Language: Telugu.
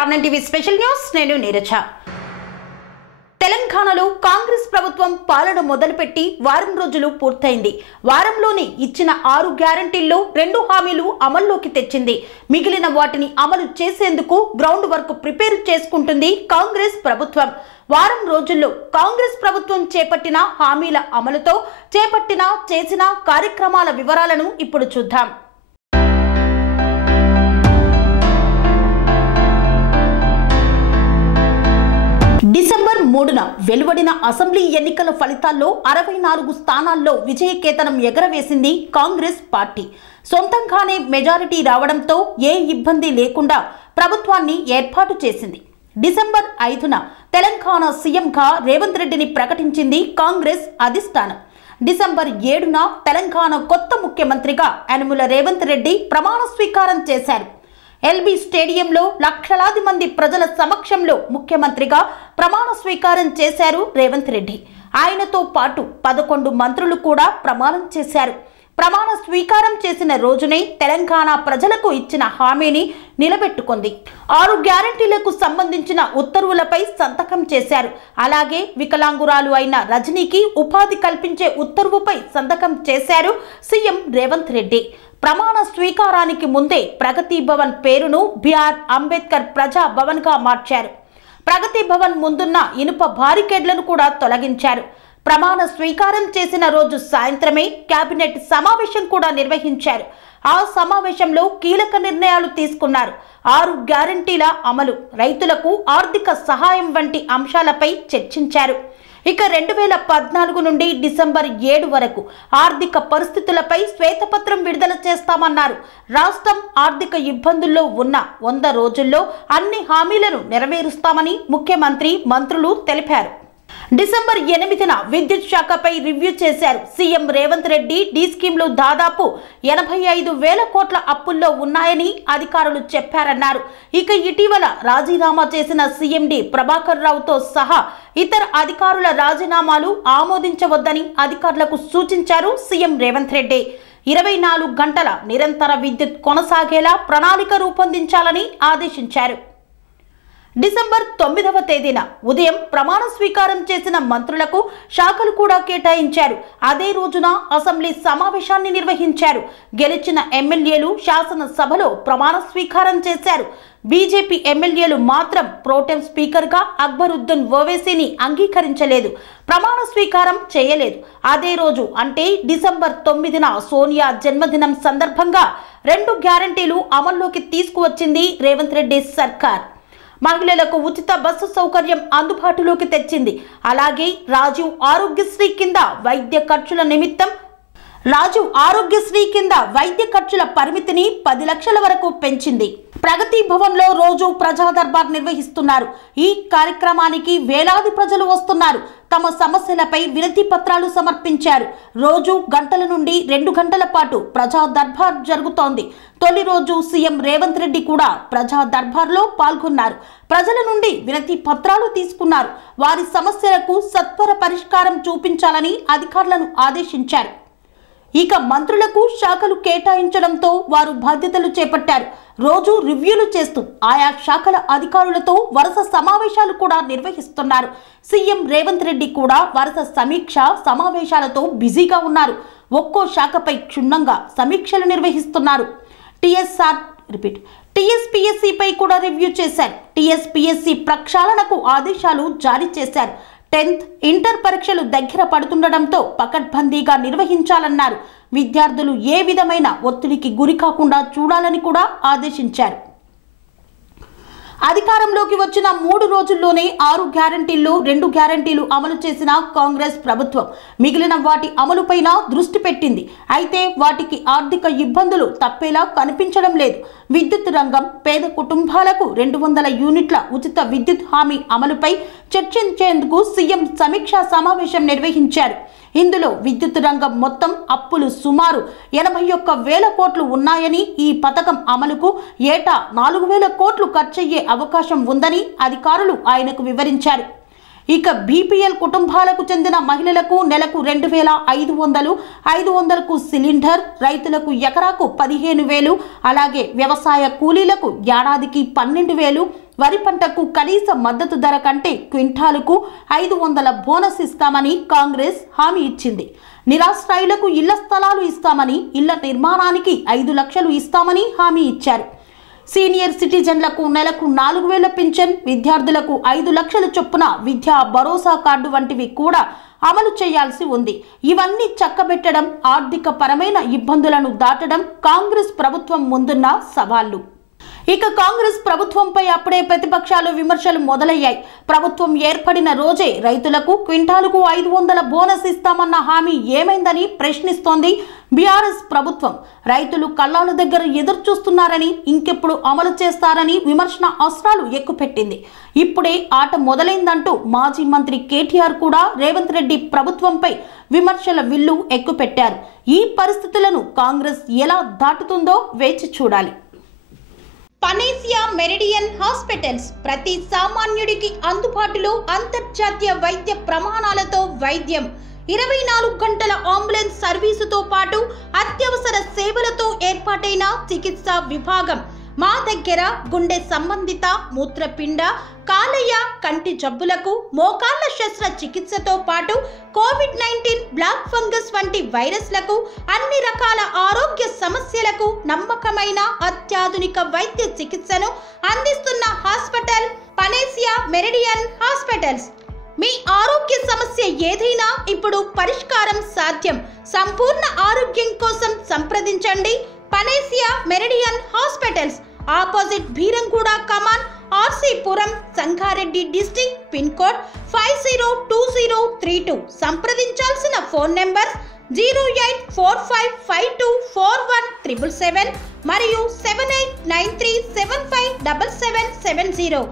స్టార్ టీవీ స్పెషల్ న్యూస్ నేను నీరజ. తెలంగాణలో కాంగ్రెస్ ప్రభుత్వం పాలన మొదలుపెట్టి వారం రోజులు పూర్తయింది. వారంలోనే ఇచ్చిన 6 గ్యారంటీల్లో 2 హామీలు అమల్లోకి తెచ్చింది. మిగిలిన వాటిని అమలు చేసేందుకు గ్రౌండ్ వర్క్ ప్రిపేర్ చేసుకుంటుంది కాంగ్రెస్ ప్రభుత్వం. వారం రోజుల్లో కాంగ్రెస్ ప్రభుత్వం చేపట్టిన హామీల అమలుతో చేసిన కార్యక్రమాల వివరాలను ఇప్పుడు చూద్దాం. డిసెంబర్ 3న వెలువడిన అసెంబ్లీ ఎన్నికల ఫలితాల్లో 64 స్థానాల్లో విజయకేతనం ఎగరవేసింది కాంగ్రెస్ పార్టీ. సొంతంగానే మెజారిటీ రావడంతో ఏ ఇబ్బంది లేకుండా ప్రభుత్వాన్ని ఏర్పాటు చేసింది. డిసెంబర్ 5న తెలంగాణ సీఎంగా రేవంత్ రెడ్డిని ప్రకటించింది కాంగ్రెస్ అధిష్టానం. డిసెంబర్ 7న తెలంగాణ కొత్త ముఖ్యమంత్రిగా యనమల రేవంత్ రెడ్డి ప్రమాణ స్వీకారం చేశారు. ఎల్బీ స్టేడియంలో లక్షలాది మంది ప్రజల సమక్షంలో ముఖ్యమంత్రిగా ప్రమాణ స్వీకారం చేశారు రేవంత్ రెడ్డి. ఆయనతో పాటు 11 మంత్రులు కూడా ప్రమాణం చేశారు. ప్రమాణ స్వీకారం చేసిన రోజునే తెలంగాణ ప్రజలకు ఇచ్చిన హామీని నిలబెట్టుకుంది. 6 గ్యారంటీలకు సంబంధించిన ఉత్తర్వులపై సంతకం చేశారు. అలాగే వికలాంగురాలు అయిన రజనీకి ఉపాధి కల్పించే ఉత్తర్వుపై సంతకం చేశారు సీఎం రేవంత్ రెడ్డి. ప్రమాణ స్వీకారానికి ముందే ప్రగతి భవన్ పేరును బిఆర్ అంబేద్కర్ ప్రజా భవన్ గా మార్చారు. ప్రగతి భవన్ ముందున్న ఇనుప బారికేడ్లను కూడా తొలగించారు. ప్రమాణ స్వీకారం చేసిన రోజు సాయంత్రమే కేబినెట్ సమావేశం కూడా నిర్వహించారు. ఆ సమావేశంలో కీలక నిర్ణయాలు తీసుకున్నారు. 6 గ్యారంటీల అమలు, రైతులకు ఆర్థిక సహాయం వంటి అంశాలపై చర్చించారు. ఇక 2014 నుండి డిసెంబర్ 7 వరకు ఆర్థిక పరిస్థితులపై శ్వేతపత్రం విడుదల చేస్తామన్నారు. రాష్ట్రం ఆర్థిక ఇబ్బందుల్లో ఉన్న 100 రోజుల్లో అన్ని హామీలను నెరవేరుస్తామని ముఖ్యమంత్రి, మంత్రులు తెలిపారు. డిసెంబర్ 8న విద్యుత్ శాఖపై రివ్యూ చేశారు సీఎం రేవంత్ రెడ్డి. డీ స్కీమ్లు దాదాపు 85,000 కోట్ల అప్పుల్లో ఉన్నాయని అధికారులు చెప్పారన్నారు. ఇక ఇటీవల రాజీనామా చేసిన సీఎండీ ప్రభాకర్ రావుతో సహా ఇతర అధికారుల రాజీనామాలు ఆమోదించవద్దని అధికారులకు సూచించారు సీఎం రేవంత్ రెడ్డి. 24 గంటల నిరంతర విద్యుత్ కొనసాగేలా ప్రణాళిక రూపొందించాలని ఆదేశించారు. డిసెంబర్ 9వ తేదీన ఉదయం ప్రమాణ స్వీకారం చేసిన మంత్రులకు శాఖలు కూడా కేటాయించారు. అదే రోజున అసెంబ్లీ సమావేశాన్ని నిర్వహించారు. గెలిచిన ఎమ్మెల్యేలు శాసనసభలో ప్రమాణ స్వీకారం చేశారు. బీజేపీ ఎమ్మెల్యేలు మాత్రం ప్రోటెం స్పీకర్గా అక్బరుద్దీన్ ఓవైసీని అంగీకరించలేదు, ప్రమాణ స్వీకారం చేయలేదు. అదే రోజు అంటే డిసెంబర్ 9న సోనియా జన్మదినం సందర్భంగా 2 గ్యారంటీలు అమల్లోకి తీసుకువచ్చింది రేవంత్ రెడ్డి సర్కార్. మహిళలకు ఉచిత బస్సు సౌకర్యం అందుబాటులోకి తెచ్చింది. అలాగే రాజీవ్ ఆరోగ్యశ్రీ కింద వైద్య ఖర్చుల పరిమితిని 10 లక్షల వరకు పెంచింది. ప్రగతి భవన్ లో రోజు ప్రజా దర్బార్ నిర్వహిస్తున్నారు. ఈ కార్యక్రమానికి వేలాది ప్రజలు వస్తున్నారు. తమ సమస్యలపై వినతి పత్రాలు సమర్పించారు. రోజు గంటల నుండి 2 గంటల పాటు ప్రజా దర్బార్ జరుగుతోంది. తొలి రోజు సీఎం రేవంత్ రెడ్డి కూడా ప్రజా దర్బార్లో పాల్గొన్నారు. ప్రజల నుండి వినతి పత్రాలు తీసుకున్నారు. వారి సమస్యలకు సత్వర పరిష్కారం చూపించాలని అధికారులను ఆదేశించారు. ఇక మంత్రులకు శాఖలు కేటాయించడంతో వారు బాధ్యతలు చేపట్టారు. రోజు రివ్యూలు చేస్తూ ఆయా శాఖల అధికారులతో వరుస సమావేశాలు కూడా నిర్వహిస్తున్నారు. సీఎం రేవంత్ రెడ్డి కూడా వరుస సమీక్ష సమావేశాలతో బిజీగా ఉన్నారు. ఒక్కో శాఖపై క్షుణ్ణంగా సమీక్షలు నిర్వహిస్తున్నారు. టీఎస్పీఎస్సీపై కూడా రివ్యూ చేశారు. టీఎస్పీఎస్సీ ప్రక్షాళనకు ఆదేశాలు జారీ చేశారు. 10th ఇంటర్ పరీక్షలు దగ్గర పడుతుండటంతో పకడ్బందీగా నిర్వహించాలన్నారు. విద్యార్థులు ఏ విధమైన ఒత్తిడికి గురి కాకుండా చూడాలని కూడా ఆదేశించారు. అధికారంలోకి వచ్చిన 3 రోజుల్లోనే 6 గ్యారంటీల్లో 2 గ్యారంటీలు అమలు చేసిన కాంగ్రెస్ ప్రభుత్వం మిగిలిన వాటి అమలుపైన దృష్టి పెట్టింది. అయితే వాటికి ఆర్థిక ఇబ్బందులు తప్పేలా కనిపించడం లేదు. విద్యుత్ రంగం, పేద కుటుంబాలకు 200 యూనిట్ల ఉచిత విద్యుత్ హామీ అమలుపై చర్చించేందుకు సీఎం సమీక్షా సమావేశం నిర్వహించారు. ఇందులో విద్యుత్ రంగం మొత్తం అప్పులు సుమారు 81,000 కోట్లు ఉన్నాయని, ఈ పథకం అమలుకు ఏటా 4,000 కోట్లు ఖర్చయ్యే అవకాశం ఉందని అధికారులు ఆయనకు వివరించారు. ఇక బీపీఎల్ కుటుంబాలకు చెందిన మహిళలకు నెలకు 2,500, 500కు సిలిండర్, రైతులకు ఎకరాకు 15,000, అలాగే వ్యవసాయ కూలీలకు ఏడాదికి 12,000, వరి పంటకు కనీస మద్దతు ధర కంటే క్వింటాలుకు 500 బోనస్ ఇస్తామని కాంగ్రెస్ హామీ ఇచ్చింది. నిరాశ్రయులకు ఇళ్ల స్థలాలు ఇస్తామని, ఇళ్ల నిర్మాణానికి 5 లక్షలు ఇస్తామని హామీ ఇచ్చారు. సీనియర్ సిటిజన్లకు నెలకు 4,000 పింఛన్, విద్యార్థులకు 5 లక్షల చొప్పున విద్యా భరోసా కార్డు వంటివి కూడా అమలు చేయాల్సి ఉంది. ఇవన్నీ చక్కబెట్టడం, ఆర్థిక పరమైన ఇబ్బందులను దాటడం కాంగ్రెస్ ప్రభుత్వం ముందున్న సవాళ్లు. ఇక కాంగ్రెస్ ప్రభుత్వంపై అప్పుడే ప్రతిపక్షాలు విమర్శలు మొదలయ్యాయి. ప్రభుత్వం ఏర్పడిన రోజే రైతులకు క్వింటాలుకు 500 బోనస్ ఇస్తామన్న హామీ ఏమైందని ప్రశ్నిస్తోంది బీఆర్ఎస్ ప్రభుత్వం. రైతులు కళ్ళాల దగ్గర ఎదురు చూస్తున్నారని, ఇంకెప్పుడు అమలు చేస్తారని విమర్శన అస్త్రాలు ఎక్కుపెట్టింది. ఇప్పుడే ఆట మొదలైందంటూ మాజీ మంత్రి కేటీఆర్ కూడా రేవంత్ రెడ్డి ప్రభుత్వంపై విమర్శల విల్లు ఎక్కుపెట్టారు. ఈ పరిస్థితులను కాంగ్రెస్ ఎలా దాటుతుందో వేచి చూడాలి. పనేసియా మెరిడియన్ హాస్పిటల్స్ ప్రతి సామాన్యుడికి అందుబాటులో అంతర్జాతీయ వైద్య ప్రమాణాలతో వైద్యం, 24 గంటల అంబులెన్స్ సర్వీసుతో పాటు అత్యవసర సేవలతో ఏర్పాటైన చికిత్సా విభాగం. మా దగ్గర గుండె సంబంధిత, మూత్రపిండ, కాలేయ, కంటి జబ్బులకు, మోకాళ్ల శస్త్ర చికిత్సతో పాటు కోవిడ్-19, బ్లాక్ ఫంగస్ వంటి వైరస్లకు, అన్ని రకాల ఆరోగ్య సమస్యలకు నమ్మకమైన అత్యాధునిక వైద్య చికిత్సను అందిస్తున్న హాస్పిటల్ పనేసియా మెరిడియన్ హాస్పిటల్స్. మీ ఆరోగ్య సమస్య ఏదైనా ఇప్పుడు పరిష్కారం సాధ్యం. సంపూర్ణ ఆరోగ్యం కోసం సంప్రదించండి Panacea Meridian hospitals. Opposite Bheeramguda కమాన్, RC Puram, Sangareddy district. Pin code 502032. సంప్రదించాల్సిన ఫోన్ నెంబర్ 0845524177 మరియు 7893757770.